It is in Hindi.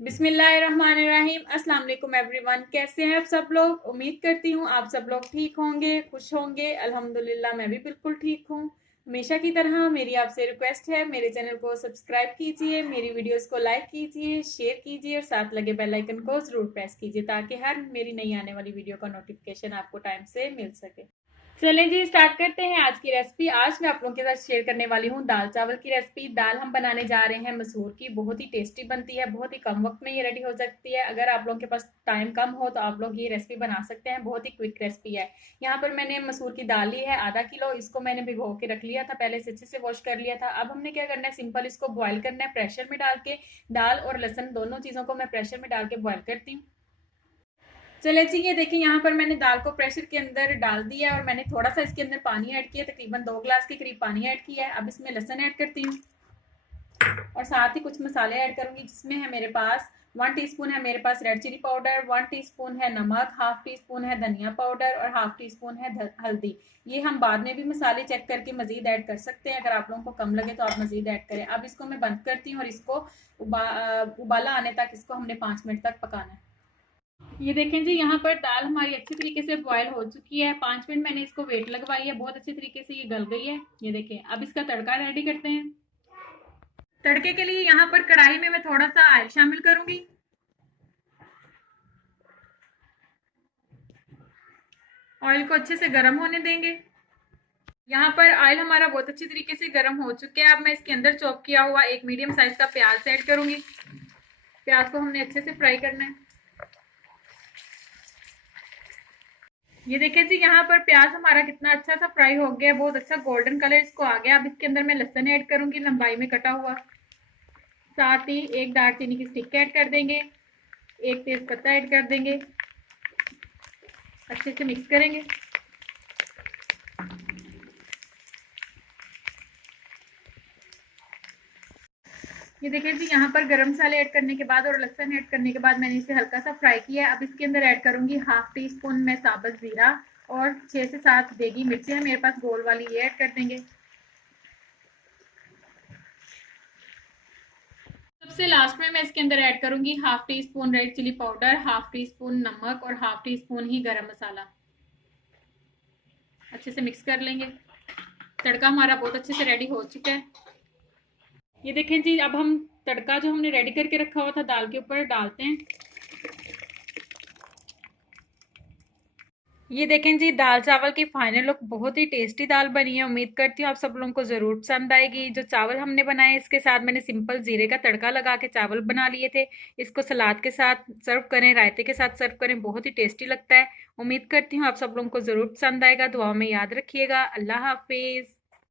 बिस्मिल्लाहिर्रहमानिर्रहीम। अस्सलाम वालेकुम एवरीवन। कैसे हैं आप सब लोग? उम्मीद करती हूँ आप सब लोग ठीक होंगे, खुश होंगे। अल्हम्दुलिल्लाह मैं भी बिल्कुल ठीक हूँ। हमेशा की तरह मेरी आपसे रिक्वेस्ट है, मेरे चैनल को सब्सक्राइब कीजिए, मेरी वीडियोस को लाइक कीजिए, शेयर कीजिए और साथ लगे बेल आइकन को जरूर प्रेस कीजिए ताकि हर मेरी नई आने वाली वीडियो का नोटिफिकेशन आपको टाइम से मिल सके। चलें जी, स्टार्ट करते हैं आज की रेसिपी। आज मैं आप लोगों के साथ शेयर करने वाली हूँ दाल चावल की रेसिपी। दाल हम बनाने जा रहे हैं मसूर की। बहुत ही टेस्टी बनती है, बहुत ही कम वक्त में ये रेडी हो सकती है। अगर आप लोगों के पास टाइम कम हो तो आप लोग ये रेसिपी बना सकते हैं, बहुत ही क्विक रेसिपी है। यहाँ पर मैंने मसूर की दाल ली है आधा किलो। इसको मैंने भिगो के रख लिया था, पहले से अच्छे से वॉश कर लिया था। अब हमने क्या करना है, सिंपल इसको बॉयल करना है प्रेशर में डाल के। दाल और लहसुन दोनों चीज़ों को मैं प्रेशर में डाल के बॉयल करती हूँ। चले जी, ये देखिए यहाँ पर मैंने दाल को प्रेशर के अंदर डाल दिया और मैंने थोड़ा सा इसके अंदर पानी ऐड किया, तकरीबन 2 गिलास के करीब पानी ऐड किया है। अब इसमें लहसुन ऐड करती हूँ और साथ ही कुछ मसाले ऐड करूंगी, जिसमें है मेरे पास 1 टीस्पून है मेरे पास रेड चिली पाउडर, 1 टीस्पून है नमक, हाफ टी स्पून है धनिया पाउडर और हाफ टी स्पून है हल्दी। ये हम बाद में भी मसाले चेक करके मजीद ऐड कर सकते हैं, अगर आप लोगों को कम लगे तो आप मजीद ऐड करें। अब इसको मैं बंद करती हूँ और इसको उबाला आने तक इसको हमने 5 मिनट तक पकाना है। ये देखें जी, यहाँ पर दाल हमारी अच्छी तरीके से बॉयल हो चुकी है। 5 मिनट मैंने इसको वेट लगवाई है, बहुत अच्छी तरीके से ये गल गई है। ये देखें, अब इसका तड़का रेडी करते हैं। तड़के के लिए यहाँ पर कढ़ाई में मैं थोड़ा सा ऑयल शामिल करूंगी। ऑयल को अच्छे से गर्म होने देंगे। यहाँ पर ऑयल हमारा बहुत अच्छी तरीके से गर्म हो चुका है। अब मैं इसके अंदर चॉप किया हुआ एक मीडियम साइज का प्याज ऐड करूंगी। प्याज को हमने अच्छे से फ्राई करना है। ये देखिए जी, यहाँ पर प्याज हमारा कितना अच्छा सा फ्राई हो गया, बहुत अच्छा गोल्डन कलर इसको आ गया। अब इसके अंदर मैं लहसुन ऐड करूंगी, लंबाई में कटा हुआ। साथ ही एक दालचीनी की स्टिक ऐड कर देंगे, एक तेज पत्ता ऐड कर देंगे, अच्छे से मिक्स करेंगे। ये देखिए जी, यहाँ पर गरम मसाले ऐड करने के बाद और लहसुन ऐड करने के बाद मैंने इसे हल्का सा फ्राई किया है। अब इसके अंदर ऐड करूंगी हाफ टी स्पून में साबुत जीरा और 6 से 7 देगी मिर्ची है मेरे पास गोल वाली, ये ऐड कर देंगे। सबसे लास्ट में मैं इसके अंदर ऐड करूंगी half teaspoon red chilli powder, half teaspoon नमक और हाफ टी स्पून ही गरम मसाला। अच्छे से मिक्स कर लेंगे। तड़का हमारा बहुत अच्छे से रेडी हो चुका है। ये देखें जी, अब हम तड़का जो हमने रेडी करके रखा हुआ था दाल के ऊपर डालते हैं। ये देखें जी, दाल चावल की फाइनल लुक। बहुत ही टेस्टी दाल बनी है। उम्मीद करती हूँ आप सब लोगों को ज़रूर पसंद आएगी। जो चावल हमने बनाए इसके साथ मैंने सिंपल जीरे का तड़का लगा के चावल बना लिए थे। इसको सलाद के साथ सर्व करें, रायते के साथ सर्व करें, बहुत ही टेस्टी लगता है। उम्मीद करती हूँ आप सब लोगों को ज़रूर पसंद आएगा। दुआ में याद रखिएगा। अल्लाह हाफिज़।